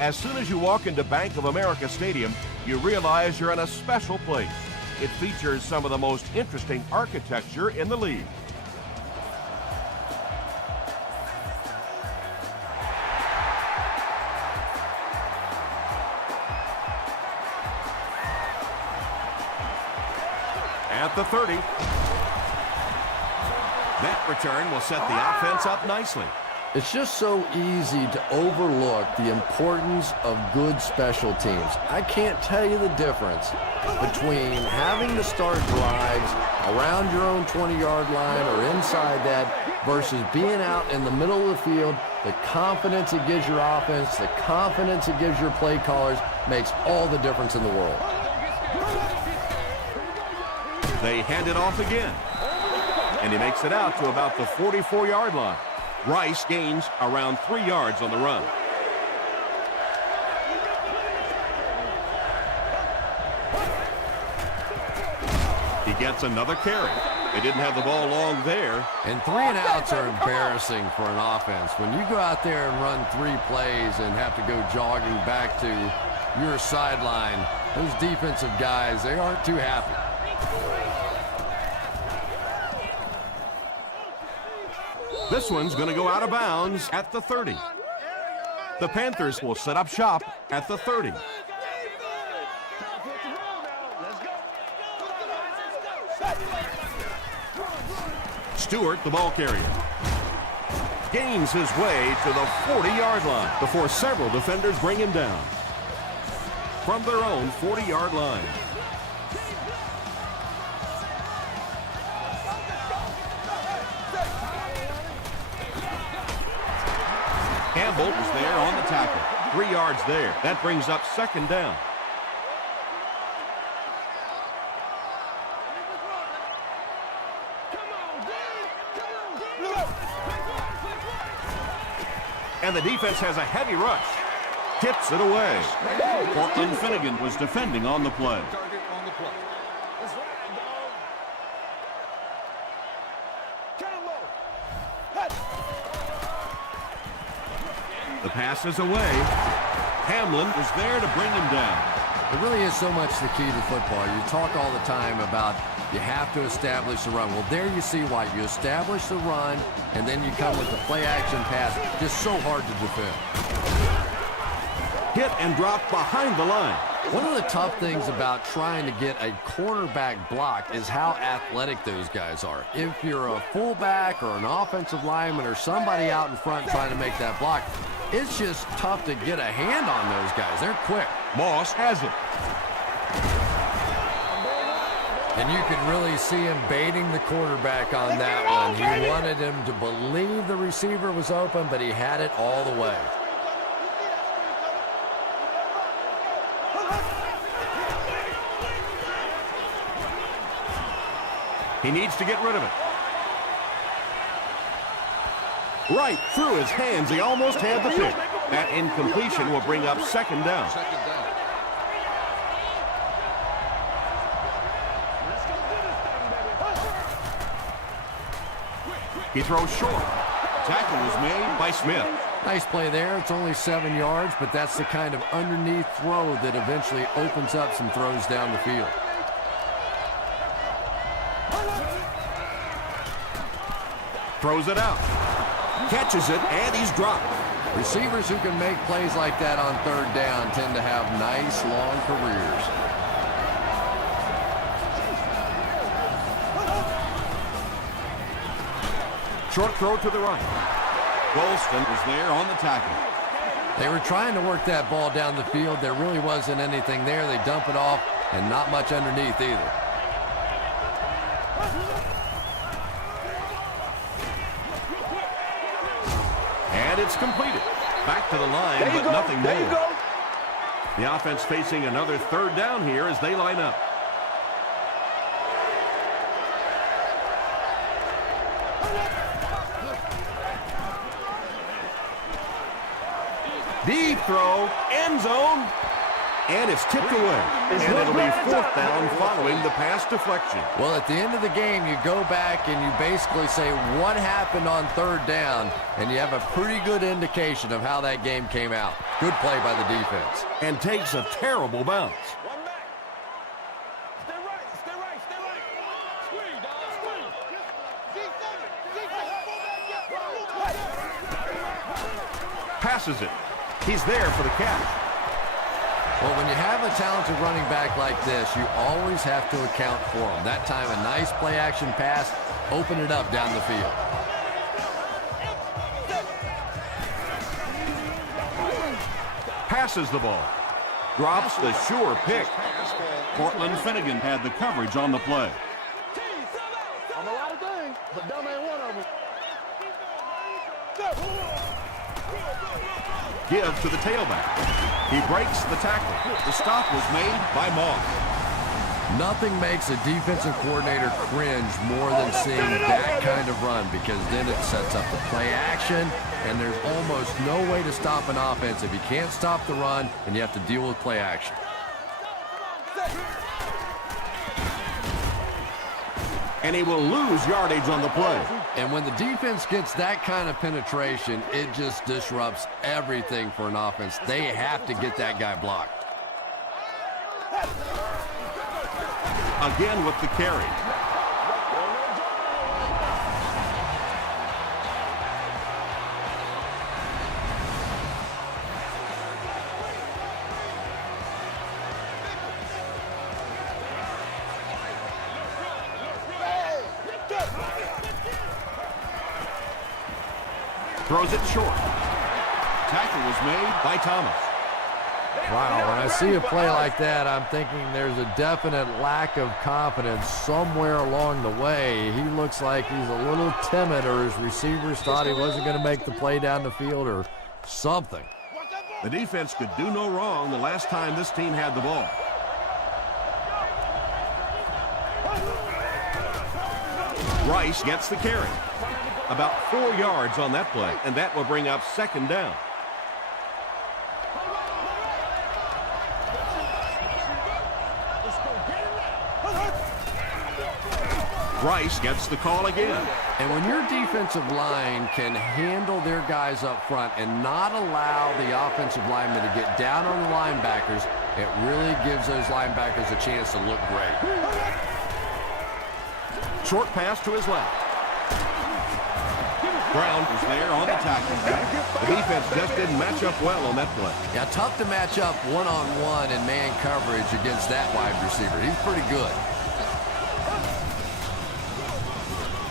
As soon as you walk into Bank of America Stadium, you realize you're in a special place. It features some of the most interesting architecture in the league. At the 30. That return will set the offense up nicely. It's just so easy to overlook the importance of good special teams. I can't tell you the difference between having to start drives around your own 20-yard line or inside that versus being out in the middle of the field. The confidence it gives your offense, the confidence it gives your play callers makes all the difference in the world. They hand it off again. And he makes it out to about the 44-yard line. Rice gains around 3 yards on the run. He gets another carry. They didn't have the ball long there. And 3 and outs are embarrassing for an offense. When you go out there and run 3 plays and have to go jogging back to your sideline, those defensive guys, they aren't too happy. This one's going to go out of bounds at the 30. The Panthers will set up shop at the 30. Stewart, the ball carrier, gains his way to the 40-yard line before several defenders bring him down. From their own 40-yard line. Campbell is there on the tackle. 3 yards there. That brings up second down. And the defense has a heavy rush. Tips it away. Cortland Finnegan was defending on the play. The pass is away. Hamlin was there to bring him down. It really is so much the key to football. You talk all the time about you have to establish the run. Well, there you see why. You establish the run, and then you come with the play-action pass. Just so hard to defend. Hit and drop behind the line. One of the tough things about trying to get a cornerback block is how athletic those guys are. If you're a fullback or an offensive lineman or somebody out in front trying to make that block, it's just tough to get a hand on those guys. They're quick. Moss has it. And you can really see him baiting the quarterback on that one. He wanted him to believe the receiver was open, but he had it all the way. He needs to get rid of it. Right through his hands. He almost had the pick. That incompletion will bring up second down. He throws short. Tackle was made by Smith. Nice play there. It's only 7 yards, but that's the kind of underneath throw that eventually opens up some throws down the field. Throws it out. Catches it, and he's dropped. Receivers who can make plays like that on third down tend to have nice, long careers. Short throw to the right. Golston was there on the tackle. They were trying to work that ball down the field. There really wasn't anything there. They dump it off, and not much underneath either. And it's completed. Back to the line, but nothing more. The offense facing another third down here as they line up. Deep throw, end zone. And it's tipped away. And it'll be 4th down following the pass deflection. Well, at the end of the game, you go back and you basically say what happened on 3rd down, and you have a pretty good indication of how that game came out. Good play by the defense. And takes a terrible bounce. Passes it. He's there for the catch. Well, when you have a talented running back like this, you always have to account for him. That time, a nice play-action pass, open it up down the field. Passes the ball. Drops the sure pick. Cortland Finnegan had the coverage on the play. I'm a lot of things, but dumb ain't one of them. Give to the tailback. He breaks the tackle. The stop was made by Moss. Nothing makes a defensive coordinator cringe more than seeing that kind of run, because then it sets up the play action, and there's almost no way to stop an offense if you can't stop the run and you have to deal with play action. And he will lose yardage on the play. And when the defense gets that kind of penetration, it just disrupts everything for an offense. They have to get that guy blocked. Again with the carry. Throws it short. Tackle was made by Thomas. Wow, when I see a play like that, I'm thinking there's a definite lack of confidence somewhere along the way. He looks like he's a little timid, or his receivers thought he wasn't going to make the play down the field or something. The defense could do no wrong the last time this team had the ball. Rice gets the carry. About 4 yards on that play, and that will bring up 2nd down. Rice gets the call again. And when your defensive line can handle their guys up front and not allow the offensive linemen to get down on the linebackers, it really gives those linebackers a chance to look great. Short pass to his left. Brown was there on the tackle. The defense just didn't match up well on that play. Yeah, tough to match up one-on-one in man coverage against that wide receiver. He's pretty good.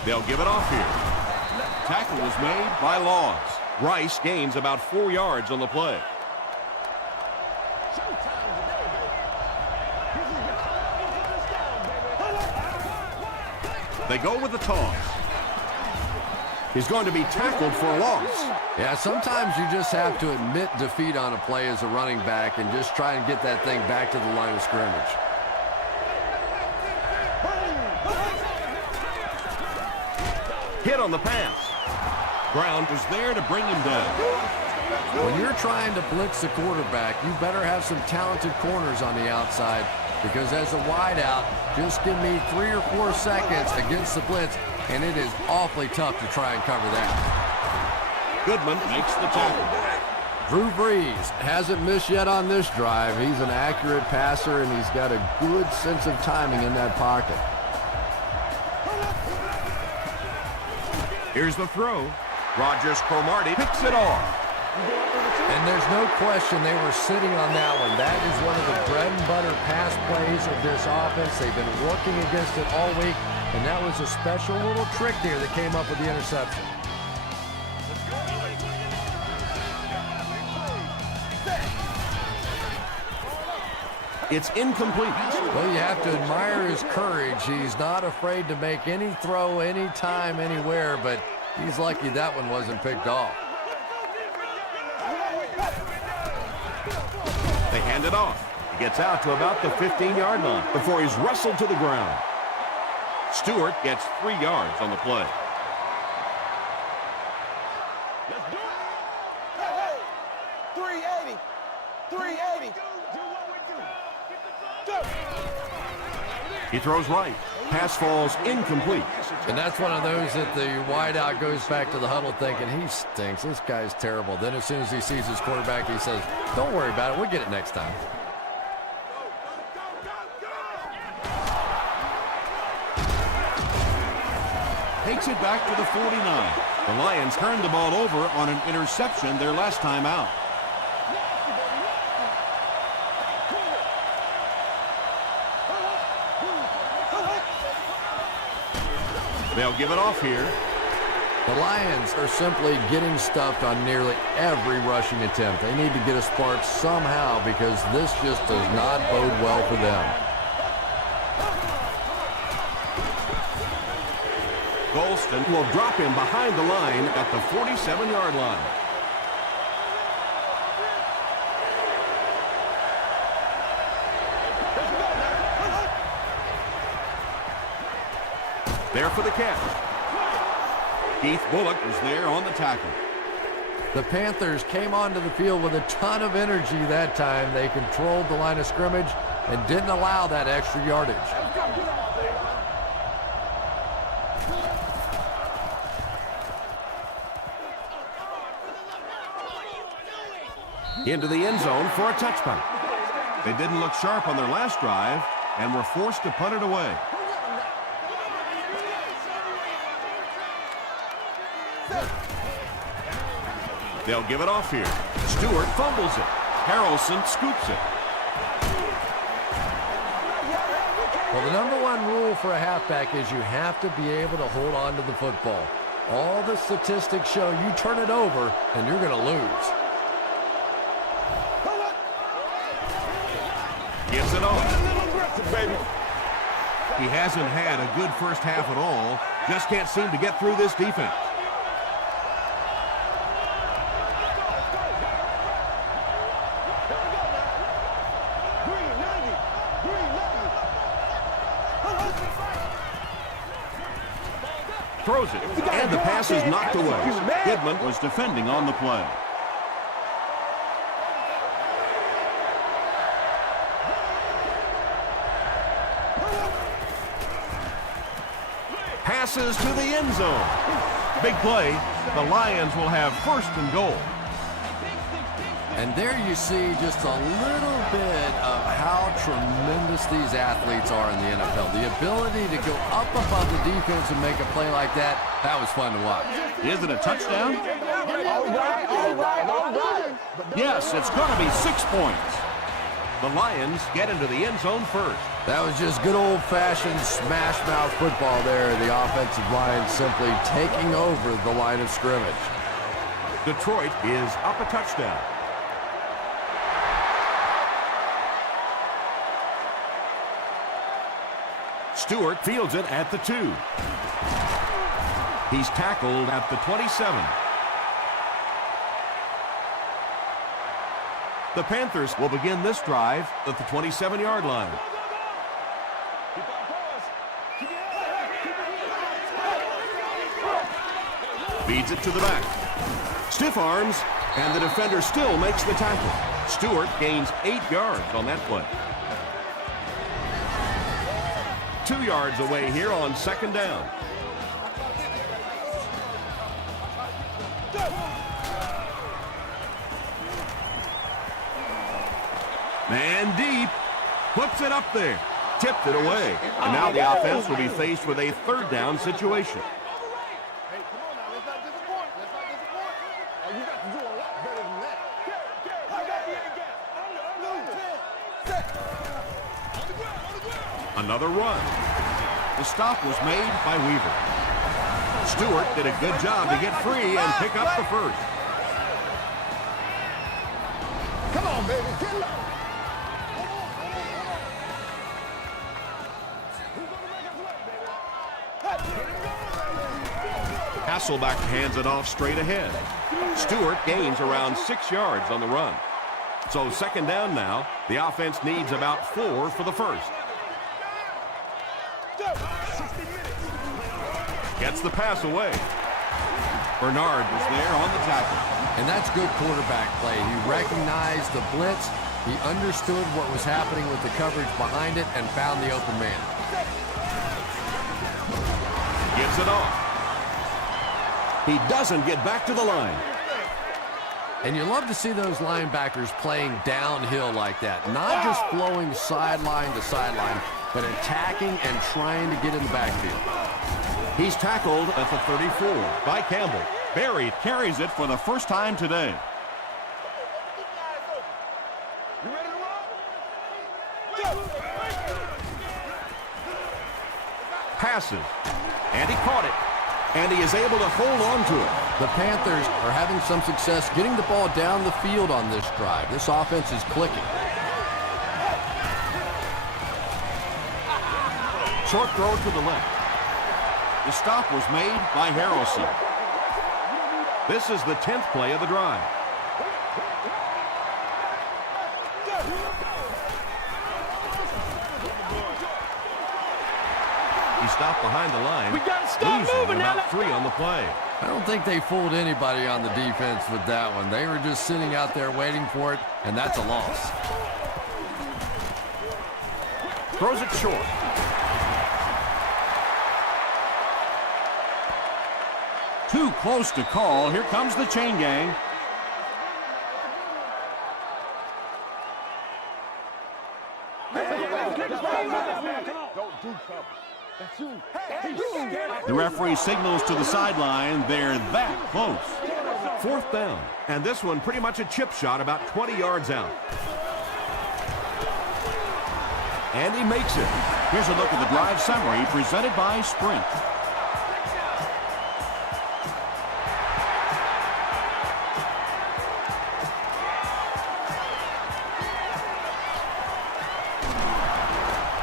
They'll give it off here. Tackle was made by Laws. Rice gains about 4 yards on the play. They go with the toss. He's going to be tackled for a loss. Yeah, sometimes you just have to admit defeat on a play as a running back and just try and get that thing back to the line of scrimmage. Hit on the pass. Brown was there to bring him down. When you're trying to blitz the quarterback, you better have some talented corners on the outside, because as a wideout, just give me 3 or 4 seconds against the blitz, and it is awfully tough to try and cover that. Goodman makes the tackle. Drew Brees hasn't missed yet on this drive. He's an accurate passer, and he's got a good sense of timing in that pocket. Here's the throw. Rogers Cromartie picks it off. And there's no question they were sitting on that one. That is one of the bread and butter pass plays of this offense. They've been working against it all week, and that was a special little trick there that came up with the interception. It's incomplete. Well, you have to admire his courage. He's not afraid to make any throw, anytime, anywhere, but he's lucky that one wasn't picked off. They hand it off. He gets out to about the 15-yard line before he's wrestled to the ground. Stewart gets 3 yards on the play. Let's do it. Hey, 380. 380. He throws right. Pass falls incomplete. And that's one of those that the wideout goes back to the huddle thinking, he stinks. This guy's terrible. Then as soon as he sees his quarterback, he says, don't worry about it. We'll get it next time. Takes it back to the 49. The Lions Turned the ball over on an interception their last time out. they'll give it off here. The Lions are simply getting stuffed on nearly every rushing attempt. They need to get a spark somehow because this just does not bode well for them. Golston will drop him behind the line at the 47-yard line. There for the catch. Keith Bullock is there on the tackle. The Panthers came onto the field with a ton of energy that time. They controlled the line of scrimmage and didn't allow that extra yardage. Into the end zone for a touchdown. They didn't look sharp on their last drive and were forced to punt it away. They'll give it off here. Stewart fumbles it. Harrelson scoops it. Well, the number one rule for a halfback is you have to be able to hold on to the football. All the statistics show you turn it over and you're going to lose. Gets it off. He hasn't had a good first half at all. Just can't seem to get through this defense. Throws it, and the pass is knocked away. Goodman was defending on the play. Passes to the end zone. Big play. The Lions will have first and goal. And there you see just a little bit of how tremendous these athletes are in the NFL. The ability to go up above the defense and make a play like that, that was fun to watch. Is it a touchdown? All right. Yes, it's going to be 6 points. The Lions get into the end zone first. That was just good old-fashioned smash-mouth football there. The offensive line simply taking over the line of scrimmage. Detroit is up a touchdown. Stewart fields it at the 2. He's tackled at the 27. The Panthers will begin this drive at the 27-yard line. Feeds it to the back. Stiff arms, and the defender still makes the tackle. Stewart gains 8 yards on that play. 2 yards away here on second down. Man deep. Puts it up there. Tipped it away. And now the offense will be faced with a third down situation. Hey, come on now. Let's not disappoint. Oh, you got to do a lot better than that. Another run. The stop was made by Weaver. Stewart did a good job to get free and pick up the first. Come on, baby. Get low. Hasselback hands it off straight ahead. Stewart gains around 6 yards on the run. So second down now. The offense needs about 4 for the first. Gets the pass away. Bernard was there on the tackle. And that's good quarterback play. He recognized the blitz, He understood what was happening with the coverage behind it and found the open man. Gives it off. He doesn't get back to the line. And you love to see those linebackers playing downhill like that. Not just flowing sideline to sideline, but attacking and trying to get in the backfield. He's tackled at the 34 by Campbell. Berry carries it for the first time today. You ready to roll? Passes. And he caught it. And he is able to hold on to it. The Panthers are having some success getting the ball down the field on this drive. This offense is clicking. Short throw to the left. The stop was made by Harrelson. This is the 10th play of the drive. He stopped behind the line. We gotta stop losing moving now. about 3 on the play. I don't think they fooled anybody on the defense with that one. They were just sitting out there waiting for it, and that's a loss. Throws it short. Too close to call. Here comes the chain gang. Don't do cover. That's you. The referee signals to the sideline. They're that close. 4th down. And this one pretty much a chip shot about 20 yards out. And he makes it. Here's a look at the drive summary presented by Sprint.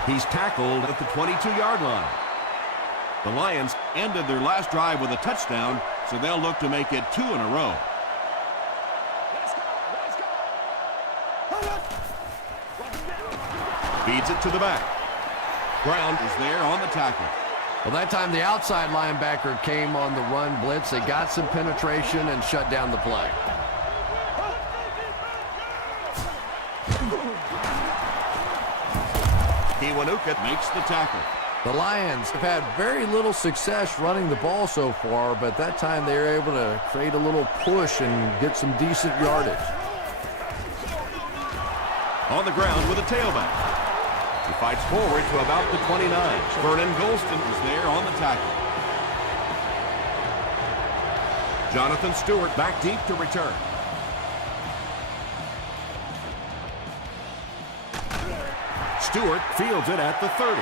He's tackled at the 22-yard line. The Lions ended their last drive with a touchdown, so they'll look to make it 2 in a row. Feeds it to the back. Brown Is there on the tackle. Well, that time the outside linebacker came on the run blitz. They got some penetration and shut down the play. Kiwanuka Makes the tackle. The Lions have had very little success running the ball so far, but that time they were able to create a little push and get some decent yardage. on the ground with a tailback. He fights forward to about the 29. Vernon Golston is there on the tackle. Jonathan Stewart back deep to return. Stewart fields it at the 30.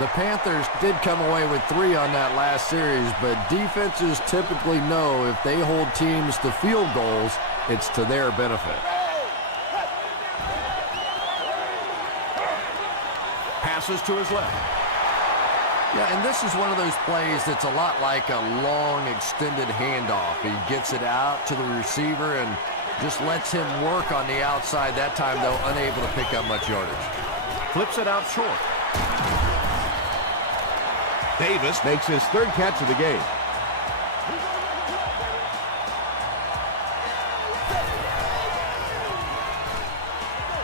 The Panthers did come away with 3 on that last series, but defenses typically know if they hold teams to field goals, it's to their benefit. Passes to his left. Yeah, and this is one of those plays that's a lot like a long, extended handoff. He gets it out to the receiver and just lets him work on the outside. That time, though, unable to pick up much yardage. Flips it out short. Davis makes his 3rd catch of the game.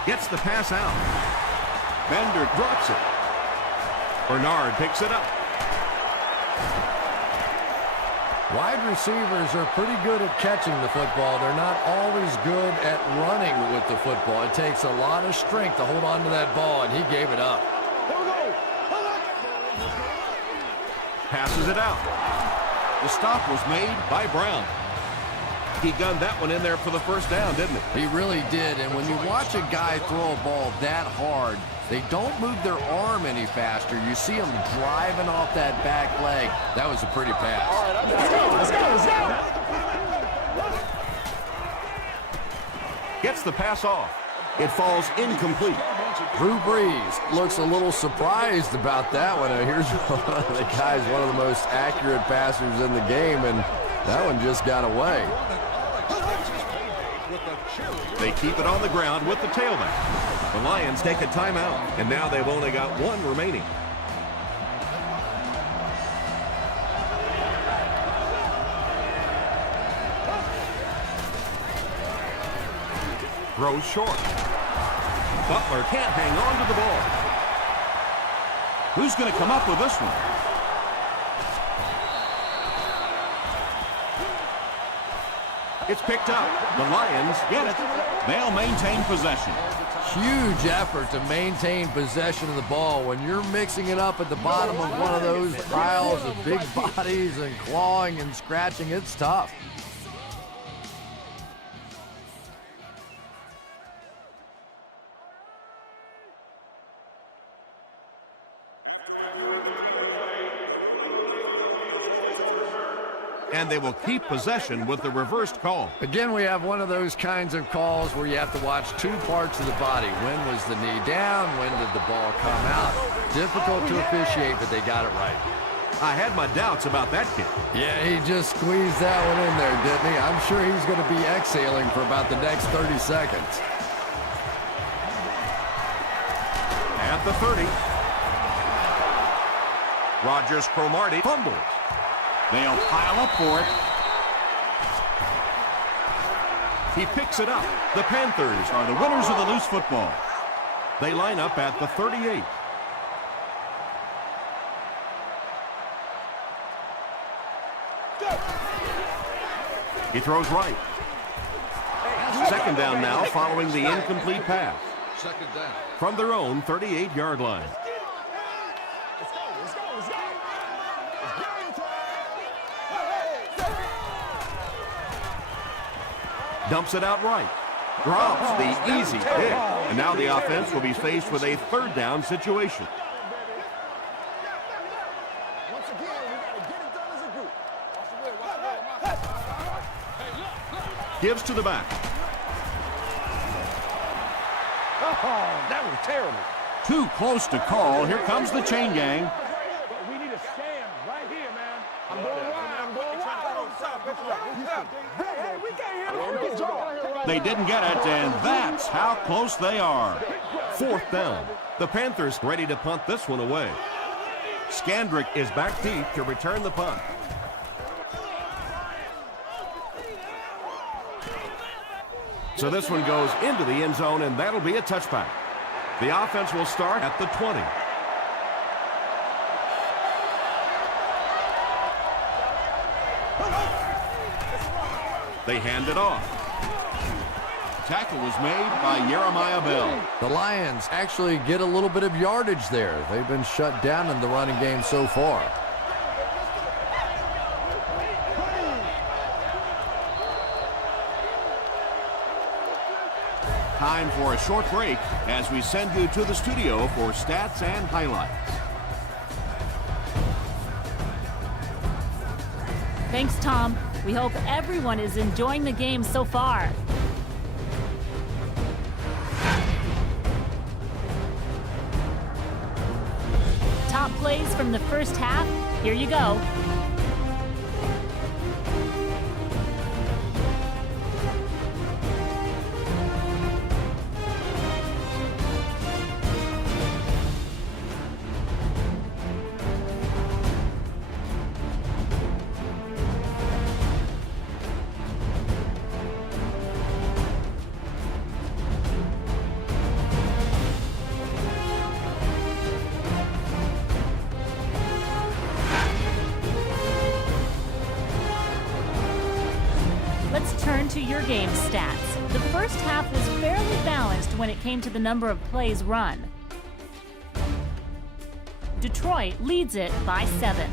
Gets the pass out. Bender drops it. Bernard picks it up. Wide receivers are pretty good at catching the football. They're not always good at running with the football. It takes a lot of strength to hold on to that ball, and he gave it up. Passes it out. The stop was made by Brown. He gunned that one in there for the first down, didn't he? He really did, and when you watch a guy throw a ball that hard, they don't move their arm any faster. You see him driving off that back leg. That was a pretty pass. All right, let's go. Gets the pass off. It falls incomplete. Drew Brees looks a little surprised about that one. Here's one of the guys, one of the most accurate passers in the game, and that one just got away. They keep it on the ground with the tailback. The Lions take a timeout, and now they've only got 1 remaining. Throws short. Butler can't hang on to the ball. Who's going to come up with this one? It's picked up. The Lions get it. They'll maintain possession. Huge effort to maintain possession of the ball. When you're mixing it up at the bottom of one of those piles of big bodies and clawing and scratching, it's tough. And they will keep possession with the reversed call. Again, we have one of those kinds of calls where you have to watch two parts of the body. When was the knee down? When did the ball come out? Difficult to officiate, but they got it right. I had my doubts about that kick. Yeah, he just squeezed that one in there, didn't he? I'm sure he's going to be exhaling for about the next 30 seconds. At the 30. Rogers Cromartie fumbles. They'll pile up for it. He picks it up. The Panthers Are the winners of the loose football. They line up at the 38. He throws right. Second down now following the incomplete pass. Second down. From their own 38-yard line. Let's go. Let's go. Let's go. It's game time. Dumps it out right. Drops the easy pick. And now the offense will be faced with a third down situation. Once again, we got to get it done as a group. Watch the way. Watch the way. Hey, look. Gives to the back. Oh, that was terrible. Too close to call. Here comes the chain gang. We need a stand right here, man. I'm going right. I'm going right. Hey, we can't hear him. They didn't get it, and that's how close they are. Fourth down. The Panthers ready to punt this one away. Skandrick is back deep to return the punt. So this one goes into the end zone, and that'll be a touchback. The offense will start at the 20. They hand it off. Tackle was made by Jeremiah Bell. The Lions actually get a little bit of yardage there. They've been shut down in the running game so far. Time for a short break as we send you to the studio for stats and highlights. Thanks, Tom. We hope everyone is enjoying the game so far. Top plays from the first half. Here you go. Let's turn to your game stats. The first half was fairly balanced when it came to the number of plays run. Detroit leads it by 7.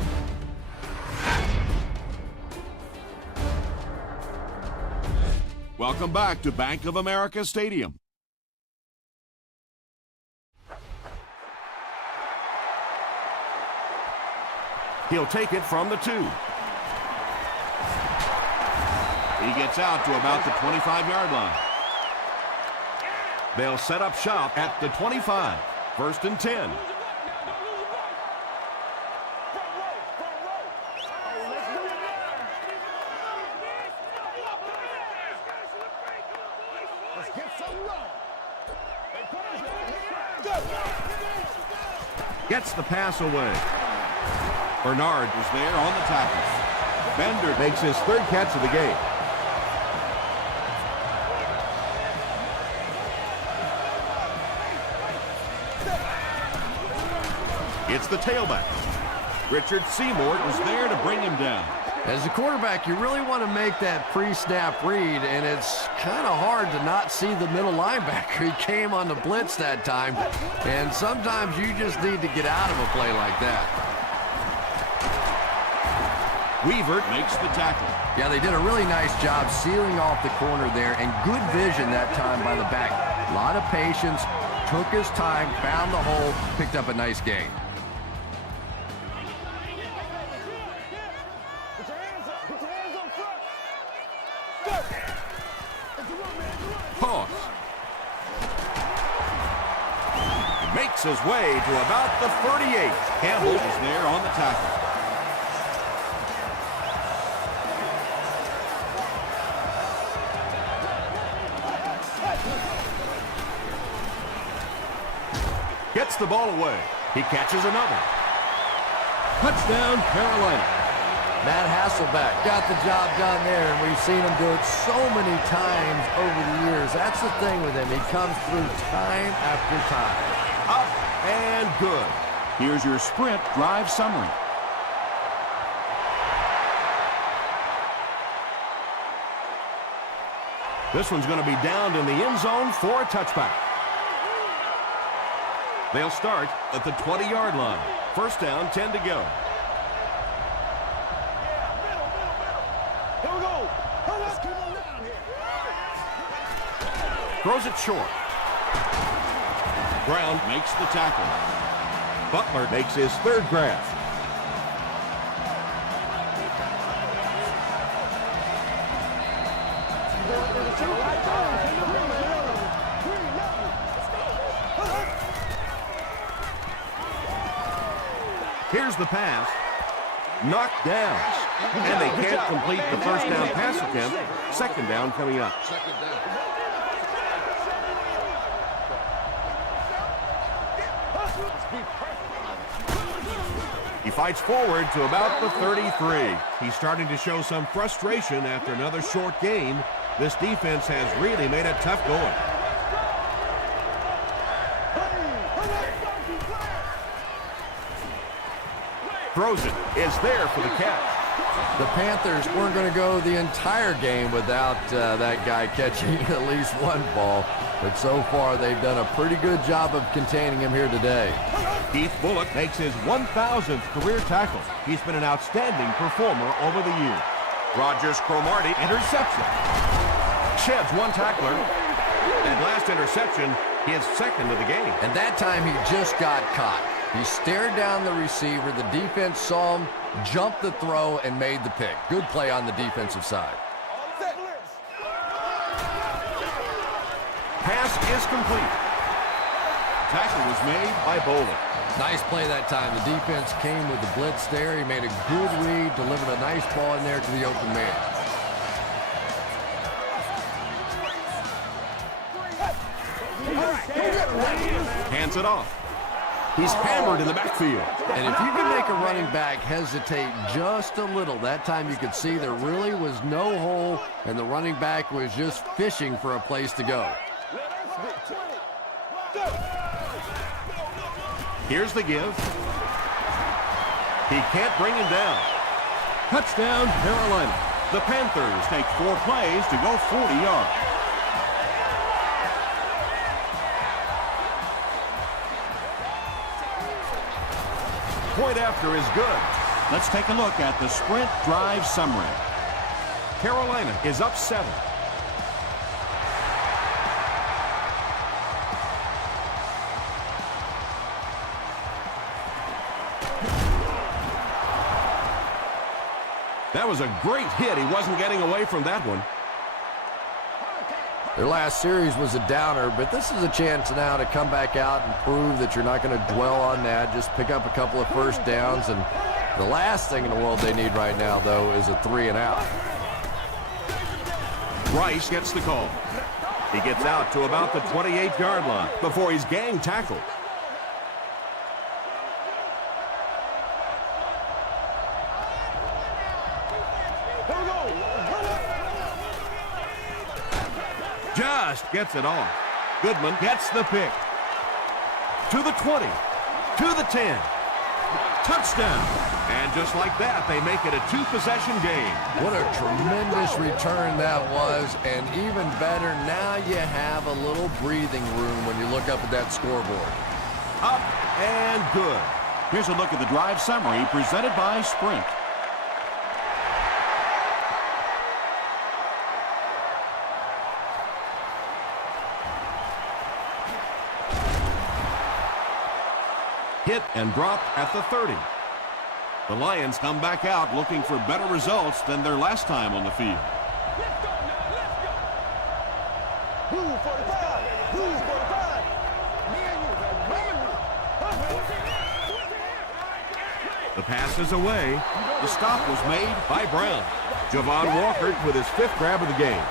Welcome back to Bank of America Stadium. He'll take it from the 2. He gets out to about the 25-yard line. They'll set up shop at the 25. First and 10. Let's get some love. Gets the pass away. Bernard Was there on the tackle. Bender makes his third catch of the game. It's the tailback. Richard Seymour is there to bring him down. As a quarterback, you really want to make that pre-snap read, and it's kind of hard to not see the middle linebacker. He came on the blitz that time, and sometimes you just need to get out of a play like that. Weaver makes the tackle. Yeah, they did a really nice job sealing off the corner there, and good vision that time by the back. A lot of patience, took his time, found the hole, picked up a nice gain. Pause. Makes his way to about the 38. Campbell is there on the tackle. Gets the ball away. He catches another. Touchdown, Carolina. Matt Hasselbeck got the job done there, and we've seen him do it so many times over the years. That's the thing with him. He comes through time after time. Up and good. Here's your sprint drive summary. This one's going to be downed in the end zone for a touchback. They'll start at the 20-yard line. First down, 10 to go. Here we go. Let's keep him down here. Throws it short. Brown makes the tackle. Butler makes his third grab. Here's the pass. Knocked down. And they can't complete the first down pass attempt. Second down coming up. He fights forward to about the 33. He's starting to show some frustration after another short game. This defense has really made it tough going. Throws it. Is there for the catch. The Panthers weren't going to go the entire game without that guy catching at least one ball. But so far, they've done a pretty good job of containing him here today. Keith Bullock makes his 1,000th career tackle. He's been an outstanding performer over the years. Rogers Cromartie, interception. Sheds one tackler. And last interception, his second of the game. And that time, he just got caught. He stared down the receiver. The defense saw him, jumped the throw, and made the pick. Good play on the defensive side. Pass is complete. Tackle was made by Bowling. Nice play that time. The defense came with the blitz there. He made a good read, delivered a nice ball in there to the open man. Hands it off. He's hammered in the backfield. And if you can make a running back hesitate just a little, that time you could see there really was no hole, and the running back was just fishing for a place to go. Here's the give. He can't bring him down. Touchdown, Carolina. The Panthers take 4 plays to go 40 yards. Point after is good. Let's take a look at the sprint drive summary. Carolina is up 7. That was a great hit. He wasn't getting away from that one. Their last series was a downer, but this is a chance now to come back out and prove that you're not going to dwell on that. Just pick up a couple of first downs, and the last thing in the world they need right now, though, is a 3-and-out. Rice gets the call. He gets out to about the 28-yard line before he's gang tackled. Just gets it off. Goodman gets the pick. to the 20, to the 10. Touchdown. And just like that, they make it a two-possession game. What a tremendous return that was, and even better, now you have a little breathing room when you look up at that scoreboard. Up and good. Here's a look at the drive summary presented by Sprint. Hit and drop at the 30. The Lions come back out looking for better results than their last time on the field. Let's go now, let's go. Move for the 5. Move for the 5. Me and you, baby. The pass is away. The stop was made by Brown. Javon Walker with his 5th grab of the game.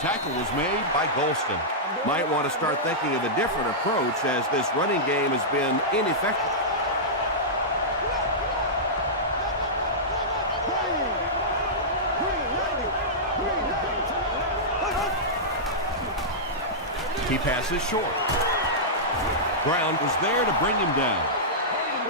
Tackle was made by Golston. Might want to start thinking of a different approach as this running game has been ineffective. He passes short. Brown was there to bring him down.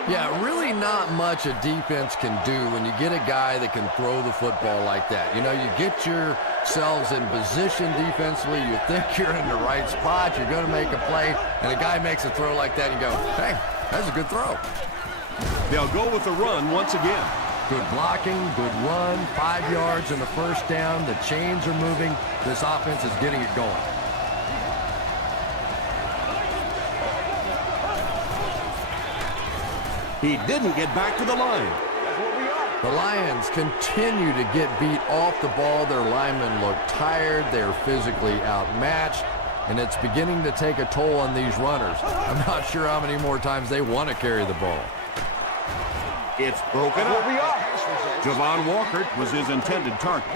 Yeah, really not much a defense can do when you get a guy that can throw the football like that. You know, you get yourselves in position defensively, you think you're in the right spot, you're going to make a play, and a guy makes a throw like that and you go, hey, that's a good throw. They'll go with the run once again. Good blocking, good run, 5 yards and a first down. The chains are moving. This offense is getting it going. He didn't get back to the line. The Lions continue to get beat off the ball. Their linemen look tired. They're physically outmatched, and it's beginning to take a toll on these runners. I'm not sure how many more times they want to carry the ball. It's broken up. Javon Walker was his intended target.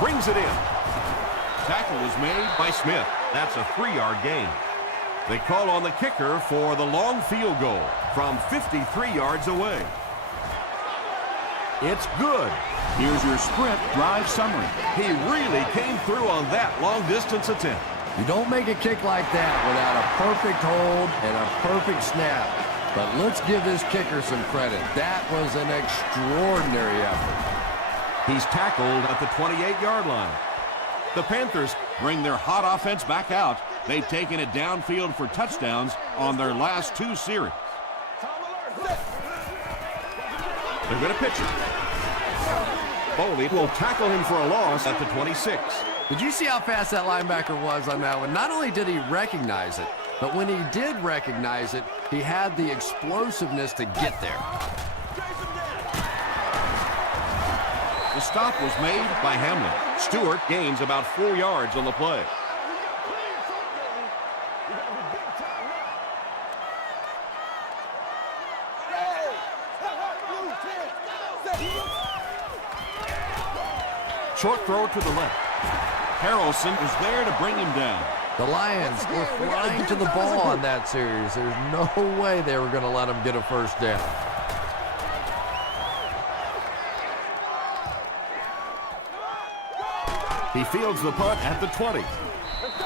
Brings it in. Tackle was made by Smith. That's a 3-yard gain. They call on the kicker for the long field goal from 53 yards away. It's good. Here's your Sprint drive summary. He really came through on that long-distance attempt. You don't make a kick like that without a perfect hold and a perfect snap. But let's give this kicker some credit. That was an extraordinary effort. He's tackled at the 28-yard line. The Panthers bring their hot offense back out. They've taken it downfield for touchdowns on their last 2 series. They're going to pitch it. Foley will tackle him for a loss at the 26. Did you see how fast that linebacker was on that one? Not only did he recognize it, but when he did recognize it, he had the explosiveness to get there. The stop was made by Hamlin. Stewart gains about 4 yards on the play. Short throw to the left. Harrelson was there to bring him down. The Lions were flying to the ball on that series. There's no way they were going to let him get a first down. He fields the punt at the 20.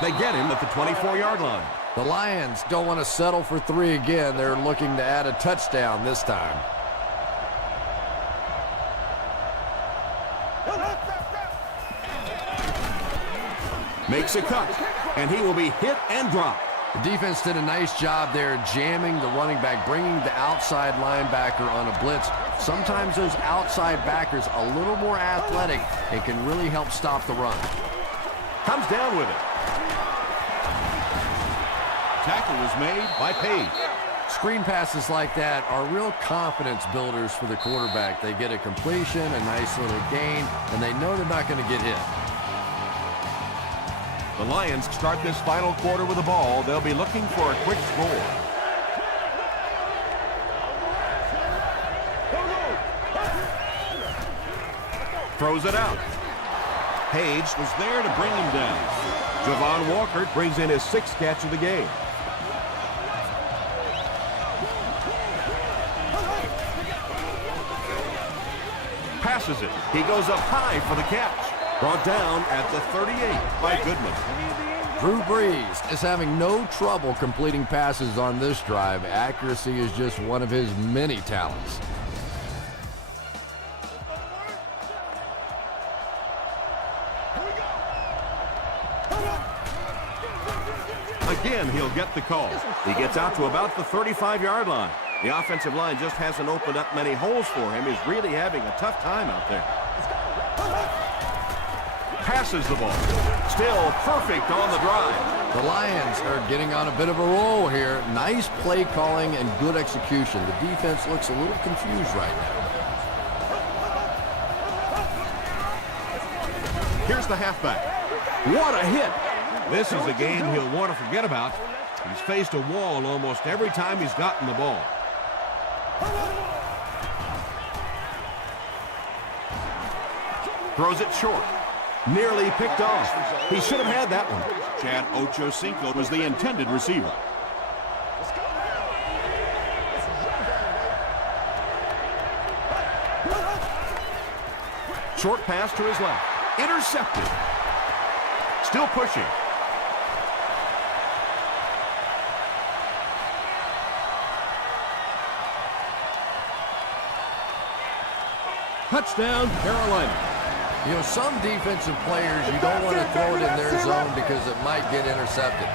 They get him at the 24-yard line. The Lions don't want to settle for 3 again. They're looking to add a touchdown this time. Makes a cut, and he will be hit and dropped. The defense did a nice job there jamming the running back, bringing the outside linebacker on a blitz. Sometimes those outside backers a little more athletic and can really help stop the run. Comes down with it. Tackle was made by Page. Screen passes like that are real confidence builders for the quarterback. They get a completion, a nice little gain, and they know they're not going to get hit. The Lions start this final quarter with the ball. They'll be looking for a quick score. Throws it out. Page was there to bring him down. Javon Walker brings in his 6th catch of the game. Passes it. He goes up high for the catch. Brought down at the 38 by Goodman. Drew Brees is having no trouble completing passes on this drive. Accuracy is just one of his many talents. Again, he'll get the call. He gets out to about the 35-yard line. The offensive line just hasn't opened up many holes for him. He's really having a tough time out there. Passes the ball. Still perfect on the drive. The Lions are getting on a bit of a roll here. Nice play calling and good execution. The defense looks a little confused right now. Here's the halfback. What a hit. This is a game he'll want to forget about. He's faced a wall almost every time he's gotten the ball. Throws it short. Nearly picked off. He should have had that one. Chad Ochocinco was the intended receiver. Short pass to his left. Intercepted. Still pushing. Touchdown, Carolina. You know, some defensive players, you don't want to throw it in their zone because it might get intercepted.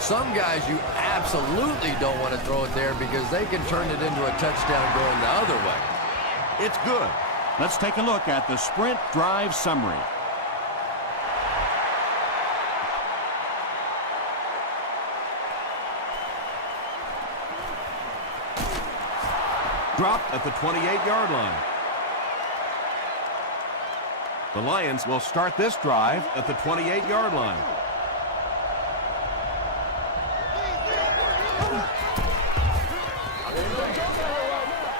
Some guys, you absolutely don't want to throw it there because they can turn it into a touchdown going the other way. It's good. Let's take a look at the sprint drive summary. Dropped at the 28-yard line. The Lions will start this drive at the 28-yard line.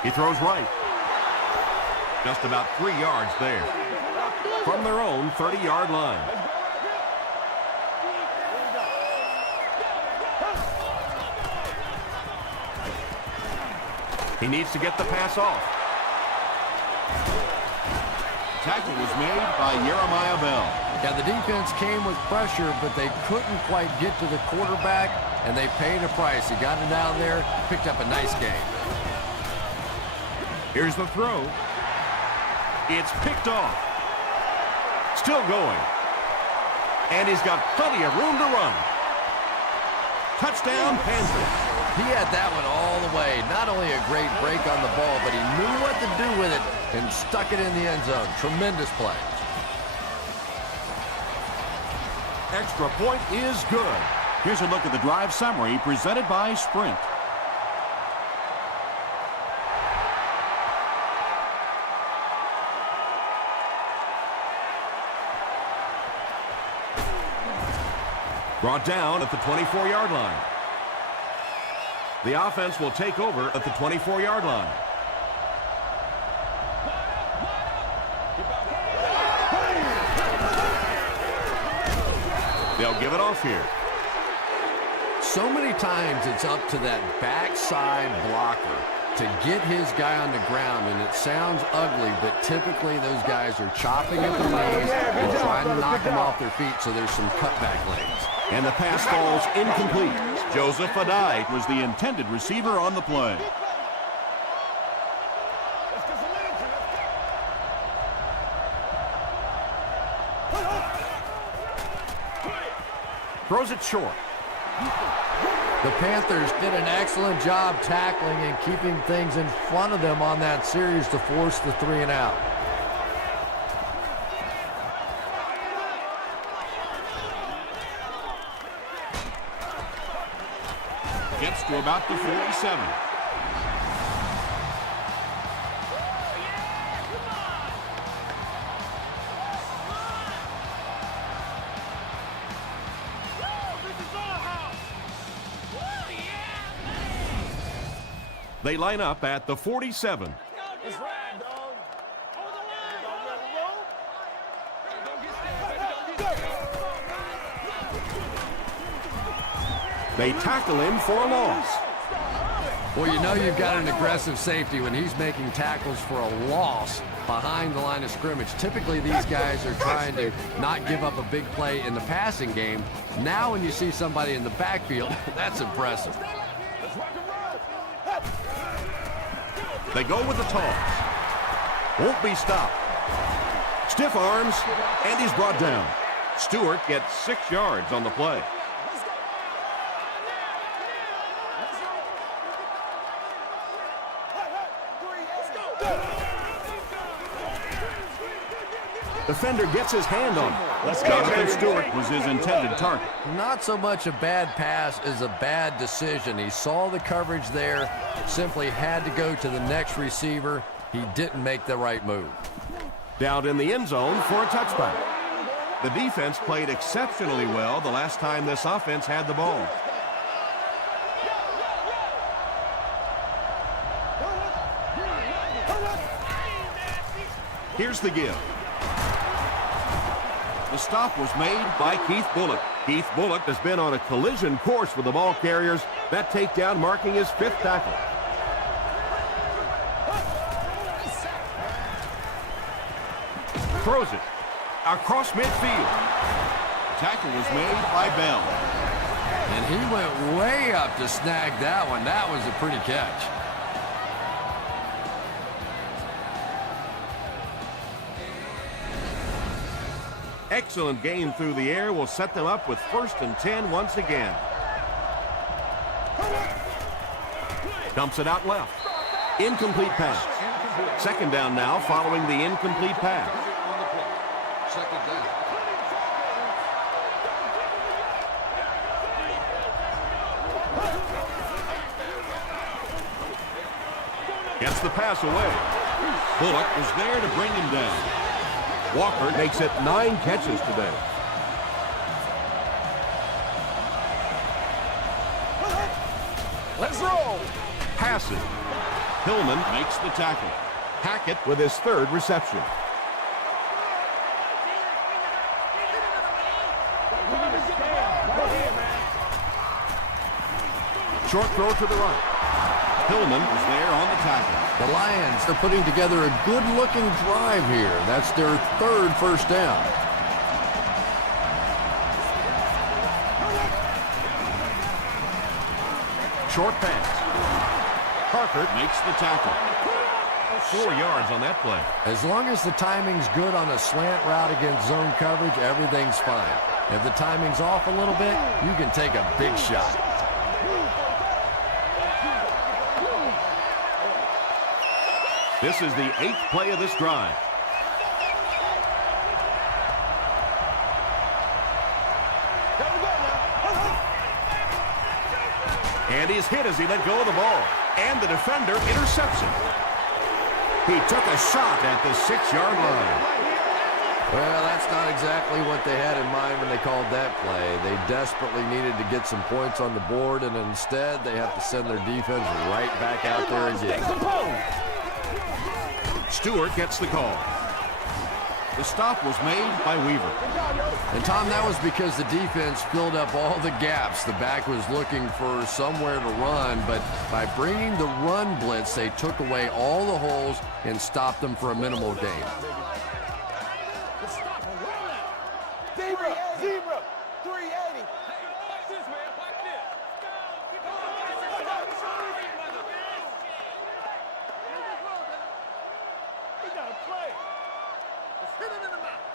He throws right. Just about 3 yards there. From their own 30-yard line. He needs to get the pass off. Tackle was made by Jeremiah Bell. Yeah, the defense came with pressure, but they couldn't quite get to the quarterback, and they paid a price. He got it down there, picked up a nice game. Here's the throw. It's picked off. Still going. And he's got plenty of room to run. Touchdown, Panthers. He had that one all the way. Not only a great break on the ball, but he knew what to do with it and stuck it in the end zone. Tremendous play. Extra point is good. Here's a look at the drive summary presented by Sprint. Brought down at the 24-yard line. The offense will take over at the 24-yard line. They'll give it off here. So many times it's up to that backside blocker to get his guy on the ground, and it sounds ugly, but typically those guys are chopping at the knees and trying to knock them off their feet, so there's some cutback lanes. And the pass falls incomplete. Joseph Adai was the intended receiver on the play. Throws it short. The Panthers did an excellent job tackling and keeping things in front of them on that series to force the 3 and out. Gets to about the 47. They line up at the 47. It's right, dog. Hold the line. They tackle him for a loss. Well, you know you've got an aggressive safety when he's making tackles for a loss behind the line of scrimmage. Typically, these guys are trying to not give up a big play in the passing game. Now when you see somebody in the backfield, that's impressive. They go with the toss. Won't be stopped. Stiff arms, and he's brought down. Stewart gets 6 yards on the play. Defender gets his hand on it. Jonathan Stewart was his intended target. Not so much a bad pass as a bad decision. He saw the coverage there, simply had to go to the next receiver. He didn't make the right move. Down in the end zone for a touchback. The defense played exceptionally well the last time this offense had the ball. Here's the give. The stop was made by Keith Bullock. Keith Bullock has been on a collision course with the ball carriers. That takedown marking his 5th tackle. Throws it across midfield. Tackle was made by Bell. And he went way up to snag that one. That was a pretty catch. Excellent gain through the air will set them up with 1st and 10 once again. Dumps it out left. Incomplete pass. 2nd down now following the incomplete pass. Gets the pass away. Bullock was there to bring him down. Walker makes it 9 catches today. Let's roll. Passes. Hillman Makes the tackle. Hackett with his 3rd reception. Short throw to the right. Hillman was there on the tackle. The Lions are putting together a good-looking drive here. That's their 3rd first down. Short pass. Parker Makes the tackle. 4 yards on that play. As long as the timing's good on a slant route against zone coverage, everything's fine. If the timing's off a little bit, you can take a big shot. This is the 8th play of this drive. And he's hit as he let go of the ball. And the defender intercepts him. He took a shot at the 6-yard line. Well, that's not exactly what they had in mind when they called that play. They desperately needed to get some points on the board, and instead they have to send their defense right back out there again. Stewart gets the call. The stop was made by Weaver. And, Tom, that was because the defense filled up all the gaps. The back was looking for somewhere to run, but by bringing the run blitz, they took away all the holes and stopped them for a minimal gain. Zebra, 380. Watch this, man. Watch this. He got to play. Let's hit him in the mouth.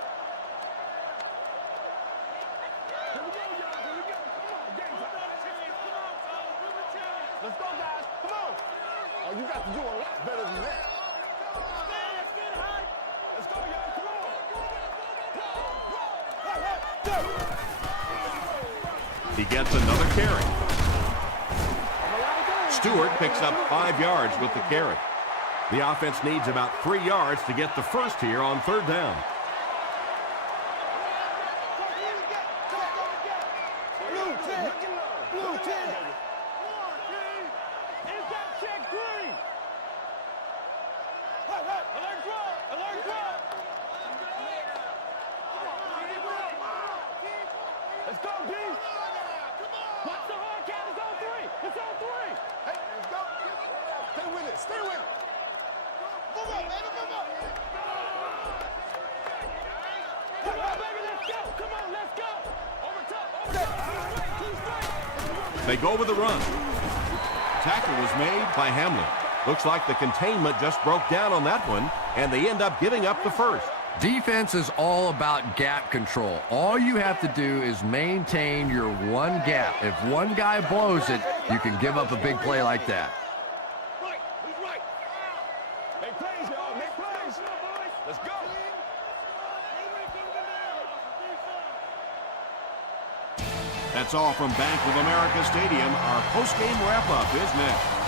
Here we go, y'all. Here we go. Come on, game time. Let's go, guys. Come on. Oh, you got to do a lot better than that. Let's get high. Let's go, y'all. Come on. He gets another carry. Stewart picks up 5 yards with the carry. The offense needs about 3 yards to get the first here on 3rd down. Blue 10. Blue 10. Is that check green? Alert draw. Alert draw. Let's go, B. Watch the hard catch. Stay with it. Move up, baby, move up. Come on, baby, let's go. Come on, let's go. Over top, over top. They go with the run. Tackle was made by Hamlin. Looks like the containment just broke down on that one, and they end up giving up the first. Defense is all about gap control. All you have to do is maintain your one gap. If one guy blows it, you can give up a big play like that. Right, he's right. Make plays, y'all, make plays. Let's go. That's all from Bank of America Stadium. Our post-game wrap-up is next.